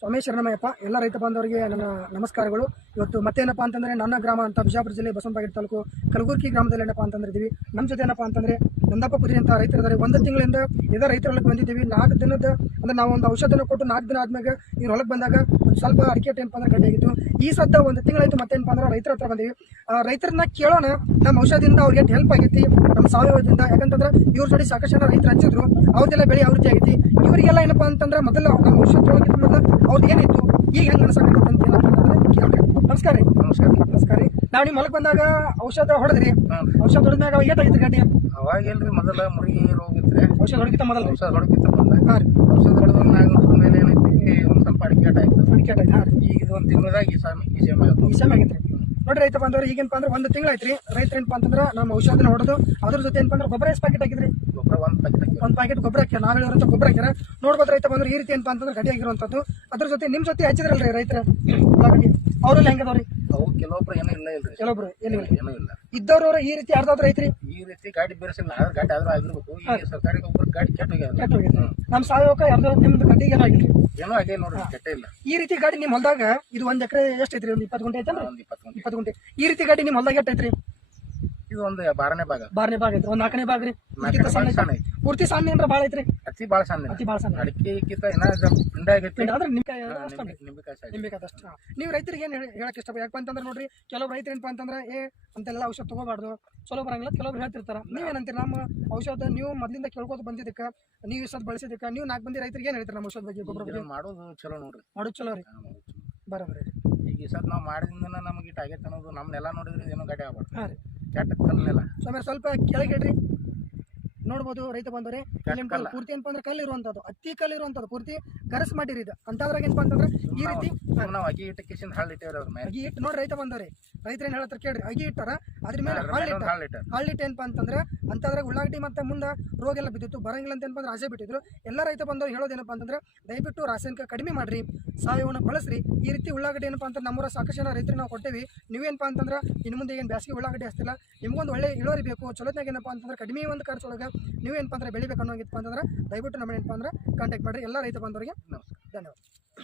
ಸ್ವಾಮಿ ಶರಣಮಯ್ಯಪ್ಪ, ಎಲ್ಲ ರೈತ ಬಾಂಧವರಿಗೆ ನನ್ನ ನಮಸ್ಕಾರಗಳು. ಇವತ್ತು ಮತ್ತೇನಪ್ಪ ಅಂತಂದ್ರೆ ನನ್ನ ಗ್ರಾಮ ಅಂತ ಬಿಜಾಪುರ ಜಿಲ್ಲೆ ಬಸವನಬಾಗೇಟ್ ತಾಲೂಕು ಕಲಬುರಗಿ ಗ್ರಾಮದಲ್ಲಿ ಏನಪ್ಪ ಅಂತಂದ್ರೆ ನಮ್ಮ ಜೊತೆ ಏನಪ್ಪ ಅಂತಂದ್ರೆ ನಂದಪ್ಪ ಪುರಿ ಅಂತ ರೈತರಿದ್ದಾರೆ ಒಂದು ತಿಂಗಳಿಂದ ಇದೇ ರೈತರೊಳಗೆ ಬಂದಿದ್ದೀವಿ. ನಾಲ್ಕು ದಿನದ ಅಂದ್ರೆ ನಾವು ಒಂದು ಔಷಧನ ಕೊಟ್ಟು ನಾಲ್ಕು ದಿನ ಆದ್ಮೇಲೆ ಇವ್ರು ಹೊಲಕ್ಕೆ ಬಂದಾಗ ಒಂದು ಸ್ವಲ್ಪ ಅಡಿಕೆ ಟೈಮ್ ಅಂದ್ರೆ ಗಡ್ಡೆ ಈ ಸದ್ದ ಒಂದು ತಿಂಗಳಾಯಿತು ಮತ್ತೇನಪ್ಪ ಅಂದ್ರೆ ರೈತರ ಹತ್ರ ಬಂದೀವಿ. ರೈತರನ್ನ ಕೇಳೋಣ. ನಮ್ಮ ಔಷಧದಿಂದ ಅವ್ರಿಗೆ ಹೆಲ್ಪ್ ಆಗೈತಿ. ನಮ್ಮ ಸಾವಯವದಿಂದ. ಯಾಕಂತಂದ್ರೆ ಇವ್ರ ಜೊತೆ ಸಾಕಷ್ಟು ಜನ ರೈತರು ಹಚ್ಚಿದ್ರು. ಅವ್ರದ್ದೆಲ್ಲ ಬೆಳೆ ಅವ್ರದ್ದೇ ಆಗೈತಿ. ಇವರಿಗೆಲ್ಲ ಏನಪ್ಪ ಅಂತಂದ್ರೆ ಮೊದಲು ನಮ್ಮ ಔಷಧ ತೊಗೊಳಕ್ಕಿಂತ ಮೊದಲು ಅವ್ರದ್ದು ಏನಿತ್ತು ಈಗ ಹೆಂಗೆ ಅನ್ಸಕತ್ತೈತೆ ನಮಸ್ಕಾರ ರೀ. ನಮಸ್ಕಾರ. ನಮಸ್ಕಾರ ರೀ. ನಾವು ನಿಮ್ಮ ಹೊಲಕ್ಕೆ ಬಂದಾಗ ಔಷಧ ಹೊಡೆದ್ರಿ. ಔಷಧ ಹೊಡೆದ್ಮ್ಯಾಗ ಏಟಾಗಿತ್ತು ಗಡ್ಡೆ? ಅವಾಗೇನ್ರಿ ಮೊದಲ ಮುರುಗಿ ರೋಗ ಇದ್ರೆ ಔಷಧ ಹೊಡಕಿತ್ತ ಮೊದಲ ಔಷಧ ಹೊಡಕಿತ್ತು ಮೊದಲ. ಹಾಂ ರೀ. ಔಷಧ ಹೊಡೆದ ನಾಲ್ಕು ಮೇಲೆ ಏನೈತಿ ಒಂದ್ ಸ್ವಲ್ಪ ಅಡಿಕೆ ಆಯ್ತು. ಅಡಿಕೆ ಆಯ್ತು. ಹಾಂ ಈಗ ಇದು ಒಂದು ತಿಂಗಳದಾಗ ಈ ಸಾಮಿ ಈ ಆಗಿತ್ತು ನೋಡ್ರಿ ರೈತ ಬಂದವ್ರು ಈಗೇನಪ್ಪ ಅಂದ್ರೆ ಒಂದು ತಿಂಗಳಾಯ್ತ್ರಿ. ರೈತರು ಏನಪ್ಪ ಅಂತಂದ್ರೆ ನಮ್ಮ ಔಷಧನ ಹೊಡೆದು ಅದ್ರ ಜೊತೆ ಏನಪ್ಪ ಅಂದ್ರೆ ಗೊಬ್ಬರ ಎಷ್ಟು ಪ್ಯಾಕೆಟ್ ಹಾಕಿದ್ರಿ? ಗೊಬ್ಬರ ಒಂದು ಪ್ಯಾಕೆಟ್ ಒಂದು ಪ್ಯಾಕೆಟ್ ಗೊಬ್ಬರ ಹಾಕಿ ನಾವು ಹೇಳಿರೋಂಥ ಗೊಬ್ಬರ ಹಾಕ್ಯಾರ. ನೋಡ್ಬೋದು ರೈತ ಬಂದ್ರೆ ಈ ರೀತಿ ಏನಪ್ಪ ಅಂತಂದ್ರೆ ಗಡಿಯಾಗಿರುವಂಥದ್ದು. ಅದ್ರ ಜೊತೆ ನಿಮ್ಮ ಜೊತೆ ಹಚ್ಚಿದ್ರಲ್ರಿ ರೈತರ? ಉಳ್ಳಾಗಡ್ಡಿ ಅವರೆಲ್ಲ ಹೆಂಗದವ್ರಿ ಅವು ಕೆಲವೊಬ್ರು ಏನೂ ಇಲ್ಲ ಇಲ್ರಿ. ಕೆಲವೊಬ್ರು ಏನಿಲ್ಲ ಏನೂ ಇಲ್ಲ. ಇದ್ದವ್ರವ್ರ ಈ ರೀತಿ ಯಾರ್ದಾದ್ರು ಐತ್ರಿ? ಈ ರೀತಿ ಗಾಡಿ ಬೇರೆಸಿಲ್ಲ ಆದ್ರೆ ಗಾಡಿ ಆದ್ರೂ ಆಗಿರ್ಬೇಕು. ಈ ಸರ್ಕಾರಿ ಗೊಬ್ಬರ ಗಾಡಿ ಕೆಟ್ಟ ಹೋಗ್ಯಾದ ಕೆಟ್ಟ ಹೋಗೈತೆ ನಮ್ಮ ಸಾವಯವಕ್ಕೆ ಯಾರ್ದೋ ನಿಮ್ದು ಗಡ್ಡಿಗೆ ಏನಾಗಿಲ್ಲ ಏನೋ ಆಗೇ ನೋಡ್ರಿ ಕೆಟ್ಟ ಇಲ್ಲ. ಈ ರೀತಿ ಗಾಡಿ ನಿಮ್ಮ ಹೊಲದಾಗ ಇದು ಒಂದ್ ಎಕರೆ ಎಷ್ಟು ಐತ್ರಿ? ಒಂದು ಇಪ್ಪತ್ತು ಗುಂಟೆ ಐತಲ್ಲ ಒಂದು ಇಪ್ಪತ್ತು ಮಂದಿ ಇಪ್ಪತ್ತು ಗುಂಟೆ. ಈ ರೀತಿ ಗಾಡಿ ನಿಮ್ಮ ಹೊಲದಾಗ ಎಷ್ಟು ಐತ್ರಿ? ಇದು ಒಂದು ಬಾರನೇ ಭಾಗ. ಬಾರನೇ ಭಾಗ ಐತ್ರಿ. ಒಂದು ನಾಲ್ಕನೇ ಭಾಗ ರೀ. ಇದಕ್ಕಿಂತ ಸಣ್ಣ ಸಣ್ಣ ಐತ್ರಿ. ಐತಿ ಪೂರ್ತಿ ಸಣ್ಣ ಏನ್ರ ಭಾಳ ಐತ್ರಿ. ಅತಿ ಭಾಳ ಸಣ್ಣ ಅತಿ ಭಾಳ ಸಣ್ಣ ಅಡಿಕೆ ಕಿತ್ತ ಏನ ಪಿಂಡ ಆಗೈತಿ. ಆದ್ರೆ ನಿಮ್ಕಾಯಿ ಅಷ್ಟೇ ನಿಂಬಿಕಾಯಿ ಸಾಯ್ತು. ನಿಮ್ಬೇಕಾದಷ್ಟು ನೀವು ರೈತರಿಗೆ ಏನು ಹೇಳಕ್ ಇಷ್ಟ ಯಾಕಪ್ಪ ಅಂತಂದ್ರೆ ನೋಡ್ರಿ ಕೆಲವು ರೈತರು ಏನಪ್ಪ ಅಂತಂದ್ರೆ ಏ ಅಂತೆಲ್ಲ ಔಷಧ ತಗೋಬಾರ್ದು. ಚಲೋ ಬರಂಗಿಲ್ಲ ಕೆಲವ್ರು ಹೇಳ್ತಿರ್ತಾರ. ನೀವೇನಂತೀರಿ ನಮ್ಮ ಔಷಧ ನೀವು ಮೊದಲಿಂದ ಕೇಳ್ಕೊತ ಬಂದಿದ್ದಕ್ಕೆ ನೀವು ಇಷ್ಟ ಬಳಸಿದಕ್ಕ ಬಳಸಿದ್ದಕ್ಕೆ ನೀವು ನಾಲ್ಕು ಮಂದಿ ರೈತರಿಗೆ ಏನು ಹೇಳ್ತೀರಿ ನಮ್ಮ ಔಷಧ ಬಗ್ಗೆ ಗೊಬ್ಬರ ಬಗ್ಗೆ? ಇದನ್ನ ಮಾಡೋದು ಚಲೋ ನೋಡ್ರಿ. ಮಾಡೋದು ಚಲೋ ರೀ. ಬರೋ ರೀ ಚಲೋ. ಬರೋಬ್ರಿ ಈಗ ಈ ಸದ್ ನಾವು ಮಾಡಿದಿಂದ ನಮಗೆ ಇಟ್ಟು ಆಗೈತೆ ಅನ್ನೋದು ನಮ್ನೆಲ್ಲ ನೆಲ ನೋಡಿದ್ರೆ ಏನೋ ಗಾಡಿ ಆಗ್ಬಾರ್ದು. ಹಾಂ ರೀ. ಕೆಟ್ಟ ಕಲ್ಲು ನೆಲ ಸ್ವಾಮಿ ಸ್ವಲ್ಪ ಕೆಳಗೆ ಇಡ್ರಿ. ನೋಡ್ಬೋದು ರೈತ ಬಂದವ್ರೆ. ಪೂರ್ತಿ ಏನಪ್ಪ ಅಂದ್ರೆ ಕಲ್ಲು ಇರುವಂತದ್ದು ಅತಿ ಕಲ್ಲು ಇರುವಂತದ್ದು ಪೂರ್ತಿ ಕರಸ್ ಮಾಡಿರಿದ ಅಂತದ್ರಾಗ ಏನಪ್ಪ ಅಂತಂದ್ರೆ ಈ ರೀತಿ ನಾವು ಅಗಿ ಇಟ್ಟ ಕಿಸಿಂದ ಹಳ್ಳಿ ಇಟ್ಟೇವ್ರಿ ಅವ್ರ ಮೇಲೆ. ಅಗಿ ಇಟ್ಟು ನೋಡಿ ರೈತ ಬಂದವ್ರಿ. ರೈತರು ಏನು ಹೇಳ್ತಾರೆ ಕೇಳ್ರಿ ಅಗಿ ಇಟ್ಟಾರ ಅದ್ರ ಮೇಲೆ ಇಟ್ಟಾರ? ಏನಪ್ಪ ಅಂತಂದ್ರೆ ಅಂತದ್ರಾಗ ಉಳ್ಳಾಗಡ್ಡಿ ಮತ್ತೆ ಮುಂದೆ ರೋಗ ಎಲ್ಲ ಬಿದ್ದಿತ್ತು. ಬರಂಗಿಲ್ಲ ಅಂತ ಏನಪ್ಪ ಅಂದ್ರೆ ಆಸೆ ಬಿಟ್ಟಿದ್ರು. ಎಲ್ಲ ರೈತ ಬಂದವ್ರು ಹೇಳೋದೇನಪ್ಪ ಅಂತಂದ್ರೆ ದಯವಿಟ್ಟು ರಾಸಾಯನಿಕ ಕಡಿಮೆ ಮಾಡ್ರಿ ಸಾವಯವನ್ನ ಬಳಸ್ರಿ. ಈ ರೀತಿ ಉಳ್ಳಾಗಡ್ಡಿ ಏನಪ್ಪ ಅಂತ ನಮ್ಮೂರ ಸಾಕಷ್ಟು ಜನ ರೈತರು ನಾವು ಕೊಟ್ಟೇವಿ. ನೀವೇನಪ್ಪ ಅಂತಂದ್ರೆ ಇನ್ನು ಮುಂದೆ ಏನು ಬ್ಯಾಸಿಗೆ ಉಳ್ಳಾಗಡ್ಡಿ ಹಚ್ತಿಲ್ಲ ನಿಮ್ಗೊಂದು ಒಳ್ಳೆ ಇಳುವರಿ ಬೇಕು ಚಲೋತ್ನಾಗ ಏನಪ್ಪ ಅಂತಂದ್ರೆ ಕಡಿಮೆ ಒಂದು ಖರ್ಚೊಳಗೆ ನೀವೇನಪ್ಪ ಅಂದರೆ ಬೆಳಿಬೇಕು ಅನ್ನೋಂಗಿತ್ತು ಅಂತಂದ್ರೆ ದಯವಿಟ್ಟು ನಮ್ಮ ಏನಪ್ಪ ಅಂದ್ರೆ ಕಾಂಟ್ಯಾಕ್ಟ್ ಮಾಡಿರಿ. ಎಲ್ಲ ರೈತ ಬಂದವರಿಗೆ ಧನ್ಯವಾದ.